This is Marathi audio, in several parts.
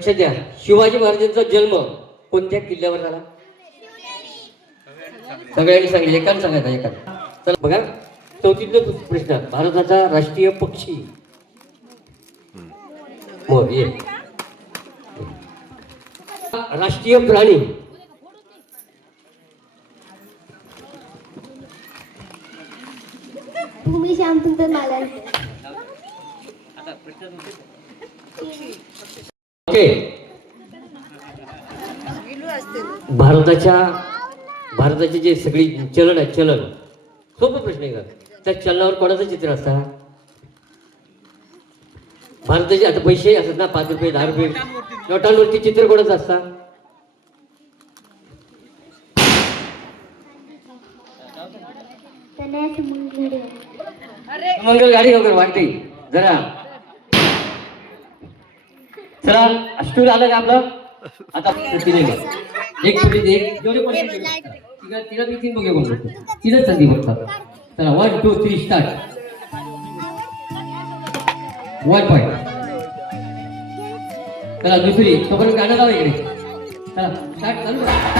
लक्षात द्या शिवाजी महाराजांचा जन्म कोणत्या किल्ल्यावर झाला? सगळ्यांनी सांगितलं एकाने सांगायचं एकाने. चला बघा चौथीतला प्रश्न भारताचा राष्ट्रीय पक्षी. मोर ये. राष्ट्रीय प्राणी. भूमी माला ओके. भारताच्या भारताचे जे सगळी चलन आहे चलन. सोपं प्रश्न आहे का? त्या चलनावर कोणाचं चित्र असतं? भारताचे आता पैसे असतात ना पाच रुपये दहा रुपये. नोटांवरती चित्र कोणाचं असतं? मंगल गाडी वगैरे वाटते जरा. चला स्टूल आलं का आपलं? आता तिने एक मिनिट एक जेवढे पण तिला तिला मी तीन बघे बोलतो तिथंच संधी बघतात. चला one two three start one point चला दुसरी. तोपर्यंत गाणं लावा इकडे. चला स्टार्ट चालू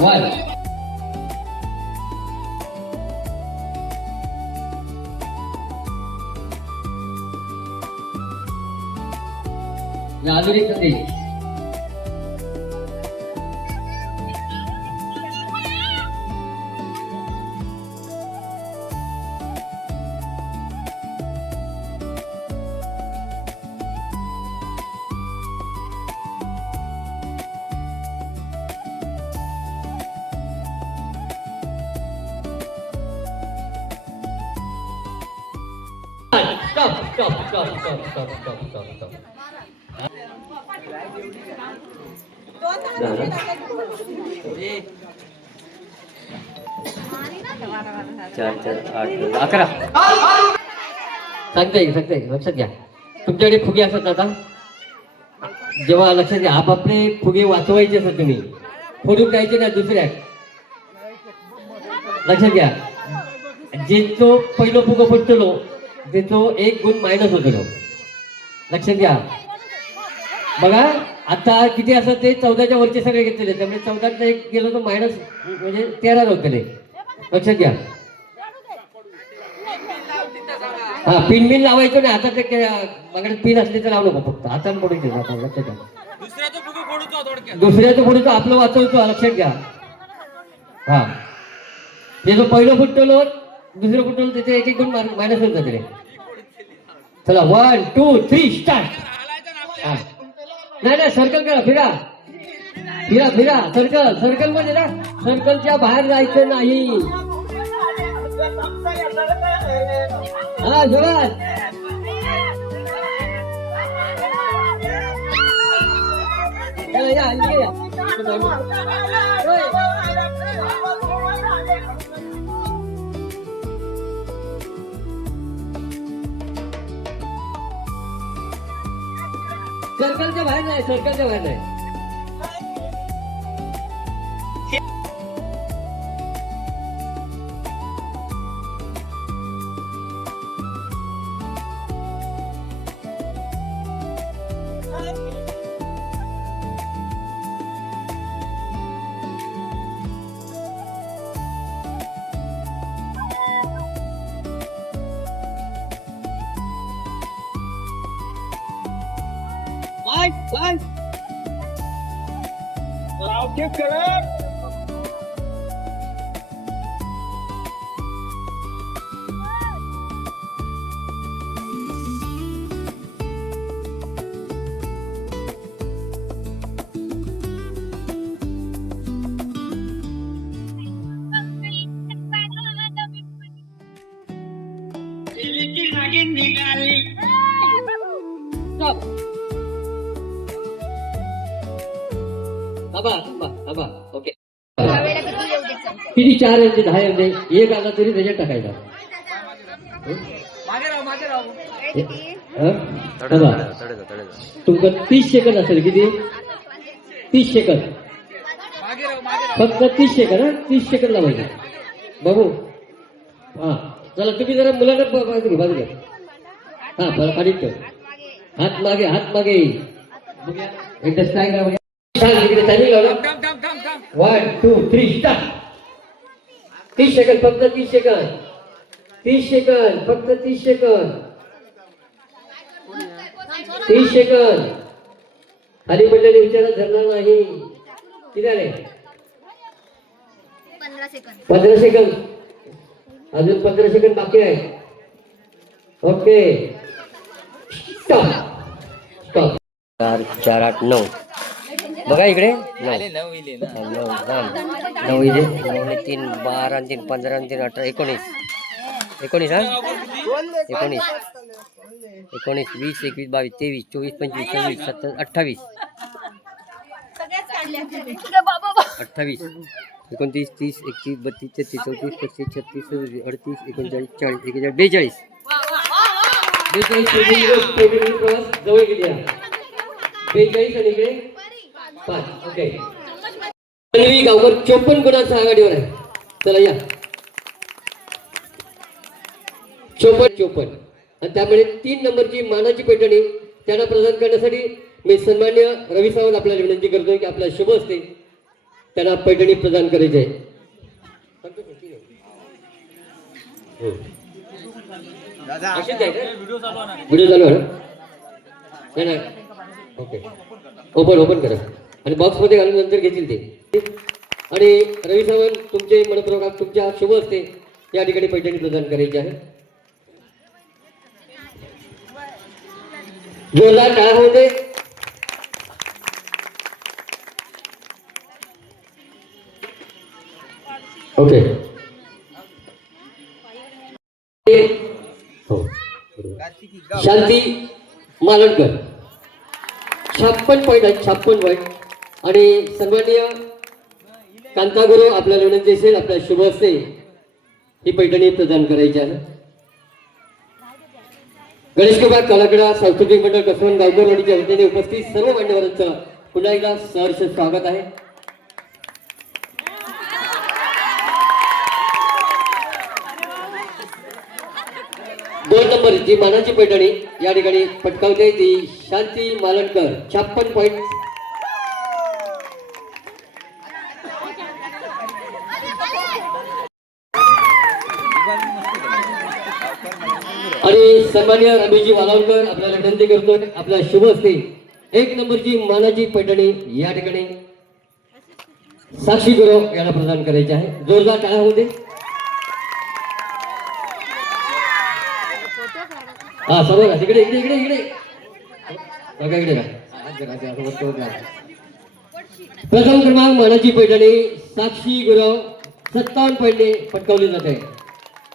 वन आधुनिक stop, stop, stop, stop, stop, stop, चार चार आठ अकरा. सांगता येईल सांगता येईल लक्षात घ्या. तुमच्याकडे फुगे असतात आता जेव्हा लक्षात घ्या आपापले फुगे वाचवायचे असतात तुम्ही. फोडून द्यायचे ना दुसऱ्या. लक्षात घ्या. जे तो पहिलं फुगं फुगो पडटलो तेचो एक गुण मायनस होतलो लक्षात घ्या. बघा आता किती असं ते चौदाच्या वरचे सगळे घेतलेले त्यामुळे चौदात एक गेलो तर मायनस म्हणजे तेरा होतले. लक्षात घ्या. हा पिन बिन लावायचं नाही आता ते बघा पिन असले तर लावू नको फक्त. हाताने पडून आता लक्षात घ्या. दुसऱ्याचं फुगं फोडूचो थोडक्यात? दुसऱ्याचं पुढे तो आपलं वाचवतो लक्षात घ्या. हा. ते जो पहिलं फुटलो दुसरं फुटलो त्याचे एक एक गुण मायनस होत जाते. चला वन टू थ्री स्टार्ट नाही नाही सर्कल करा फिरा. फिरा फिरा. सर्कल सर्कलमध्ये ना सर्कलच्या बाहेर जायचं नाही. हा जोरात. या, या, सर्कलच्या बाहेर नाही सर्कलच्या बाहेर नाही. चार येते दहा येते एक आला तरी त्याच्यात टाकायचा. हं? तुमचं तीस सेकंद असेल किती? तीस सेकंद. फक्त तीस सेकंद हा? तीस सेकंद लावायचे बाबू हा. चला तुम्ही जरा मुलांना बाजू घ्या बाजू घ्या. हा बरं खाली ठेव. हात मागे हात मागे. एकदा स्टाईल करा वन टू थ्री स्टार्ट तीस सेकंद फक्त तीस सेकंद. तीस सेकंद फक्त तीस सेकंद. तीस सेकंद. खाली पडलेले विचारात धरणार नाही. किती आले? पंधरा सेकंद. पंधरा सेकंद. अजून पंधरा सेकंद बाकी आहे. ओके. स्टॉप स्टॉप चार चार आठ नऊ. बघा इकडे. नऊ. नऊ हा. नऊ. तीन बारा तीन पंधरा तीन अठरा एकोणीस. एकोणीस हा? एकोणीस. एकोणीस वीस एकवीस बावीस तेवीस चोवीस पंचवीस सव्वीस सत्तर अठ्ठावीस. अठ्ठावीस. एकोणतीस तीस एकतीस बत्तीस तेहतीस चौतीस पस्तीस छत्तीस सदतीस अडतीस एकोणचाळीस चाळीस एकेचाळीस बेचाळीस. बेचाळीस. बेचाळीस आणि इकडे? पाच ओके तन्वी गावकर चोपन्न गुणांचा आघाडीवर आहे. चला या. चोपन्न चोपन्न. आणि त्यामुळे तीन नंबरची मानाची पैठणी त्यांना प्रदान करण्यासाठी मी सन्मान्य रवी सावंत आपल्याला विनंती करतोय की आपला शुभ असते त्यांना पैठणी प्रदान करायची आहे. हो. व्हिडिओ चालू आहे ना? ओके ओपन ओपन करा. आणि बॉक्समध्ये घालून नंतर घेतील ते. आणि रवी सावंत तुमचे मनपूर्वक तुमच्या शुभ असते या ठिकाणी पैठणी प्रदान करायची आहे. जोरदार टाळा होते ओके. हो. शांती मालणकर. छप्पन पॉईंट आहेत छप्पन पॉईंट आणि सन्माननीय कांतागुरू आपल्याला विनंती असेल आपल्या शुभ असते ही पैठणी प्रदान करायची आहे. गणेश कुमार कलाकडा सांस्कृतिक मंडळ कसवण गावकरवाडीच्या वतीने उपस्थित सर्व मान्यवरांचं पुन्हा एकदा सहर्ष स्वागत आहे. दोन नंबर जी मानाची पैठणी या ठिकाणी पटकावते ती शांती मालणकर छप्पन पॉईंट आणि सन्मान्य रमेशजी वालावकर आपल्याला विनंती करतो आपल्या शुभ असते एक नंबरची मानाची पैठणी या ठिकाणी साक्षी गुरु यांना प्रदान करायचे आहे. जोरदार टाळ्या होते हा समोर आहे. इकडे इकडे इकडे इकडे. बघा इकडे का प्रथम क्रमांक मानाची पैठणी साक्षी गुरव सत्तावन्न पैठणी पटकावली जाते.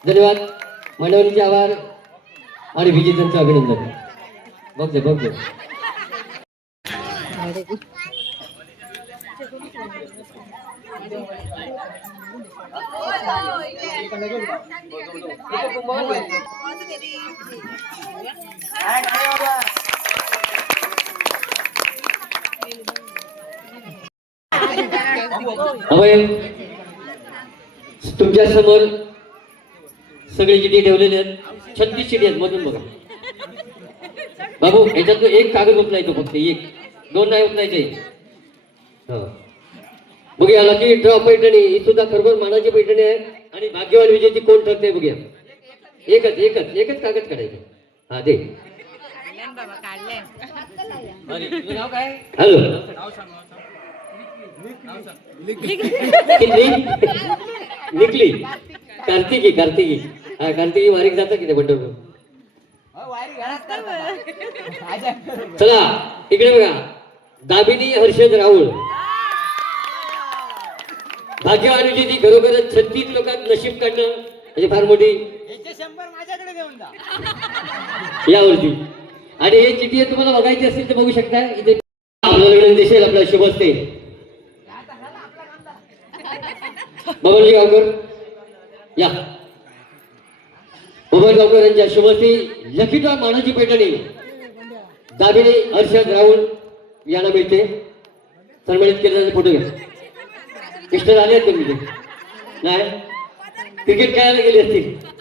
धन्यवाद. मानवनीचे आभार. आणि विजेत्यांचं अभिनंदन. बघ दे बघ तुमच्यासमोर सगळे चिठी ठेवलेले आहेत छत्तीस चिठी आहेत मधून बघा. बाबू याच्यात एक कागद उचलायचो फक्त एक. दोन नाही होत नाही बघूया लकी ड्रॉ पैठणी ही सुद्धा खरोखर मानाची पैठणी आहे. आणि भाग्यवान विजयची कोण ठरते बघूया. एकच एकच एकच कागद काढायचं. हा दे. हॅलो. निकली कार्तिकी कार्तिकी. हा कार्तिकी वारीक जातं की ते पंढरपूर चला इकडे बघा. दामिनी हर्षद राहुल भाग्यवानीची ती खरोखरच छत्तीस लोकात नशीब काढणं म्हणजे फार मोठी माझ्याकडे जा. यावरती. आणि हे चिठी तुम्हाला बघायची असेल तर बघू शकता. इथे आपल्याकडे दिसेल आपला शुभ असते बबनजी गावकर. या. बबन गावकर यांच्या शुभस्ती लखिता मानाची पैठणी दाबिने हर्षद राहुल यांना मिळते. सन्मानित केलेले फोटो घ्या. मिस्टर आले आहेत तुम्ही म्हणजे? नाही. क्रिकेट खेळायला गेले असतील.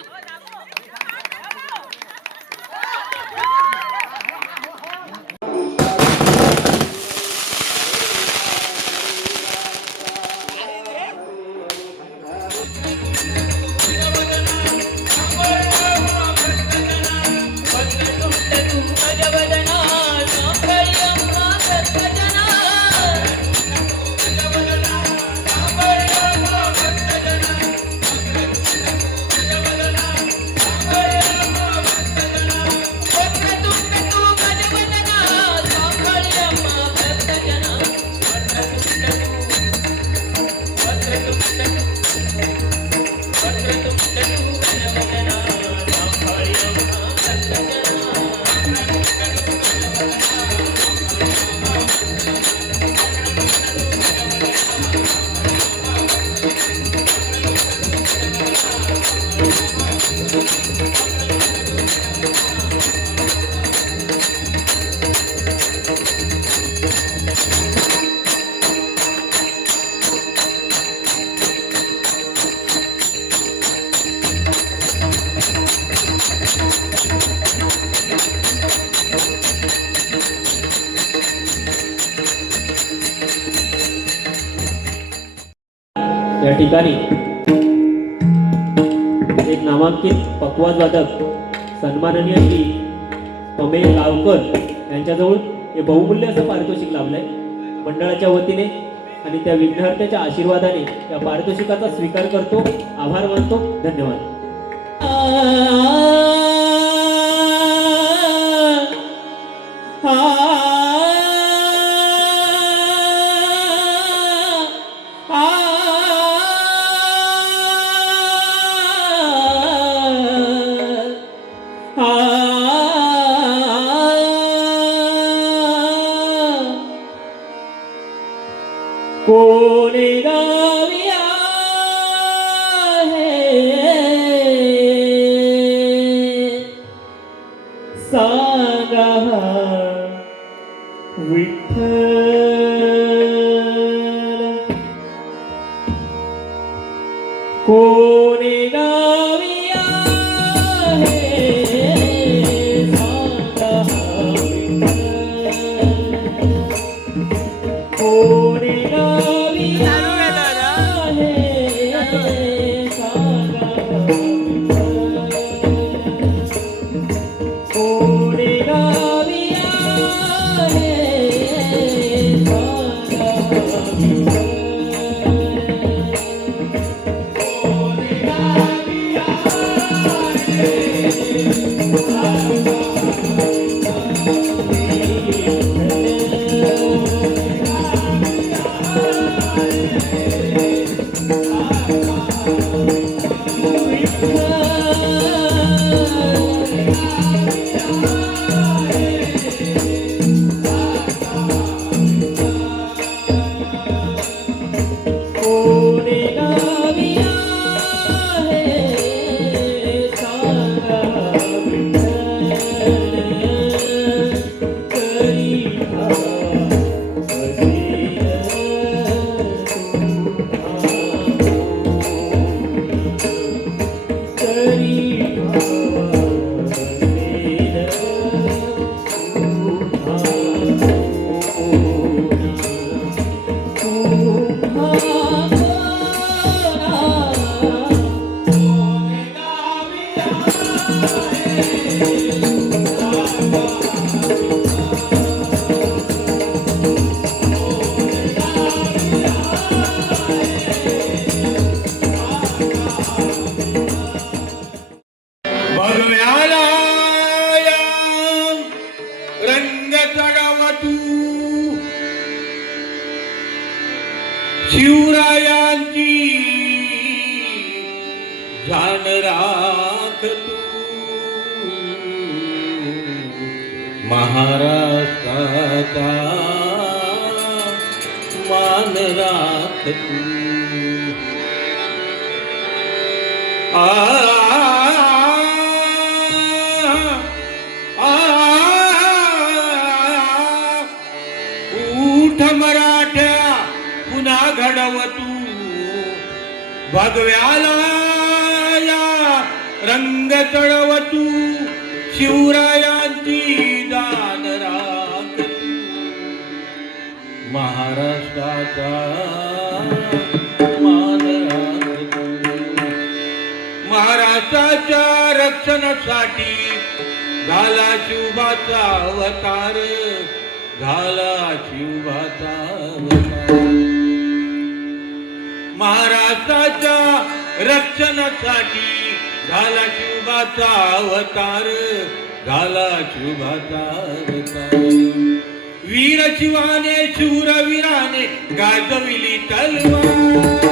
वादक सन्माननीय श्री पमेल गावकर यांच्याजवळ हे बहुमूल्य असं पारितोषिक लाभलंय. मंडळाच्या वतीने आणि त्या विद्यार्थ्याच्या आशीर्वादाने या पारितोषिकाचा स्वीकार करतो आभार मानतो. धन्यवाद. we pray. भगव्याला रंग चढवतू शिवरायांची दान राख महाराष्ट्राचा महाराष्ट्राच्या रक्षणासाठी झाला शिवभाचा अवतार झाला शिवभाचा महाराष्ट्राच्या रक्षणासाठी झाला शिवबाचा अवतार झाला शिवबाचा अवतार. वीर शिवाने शूरवीराने गाजविली तलवार.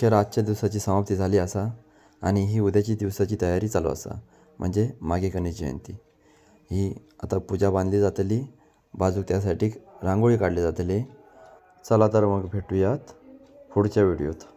अखेर आजच्या दिवसाची समाप्ती झाली असा आणि ही उद्याची दिवसाची तयारी चालू असा म्हणजे मागे गणेश जयंती. ही आता पूजा बांधली जातली बाजूक त्यासाठी रांगोळी काढली जातली. चला तर मग भेटूयात पुढच्या व्हिडिओत.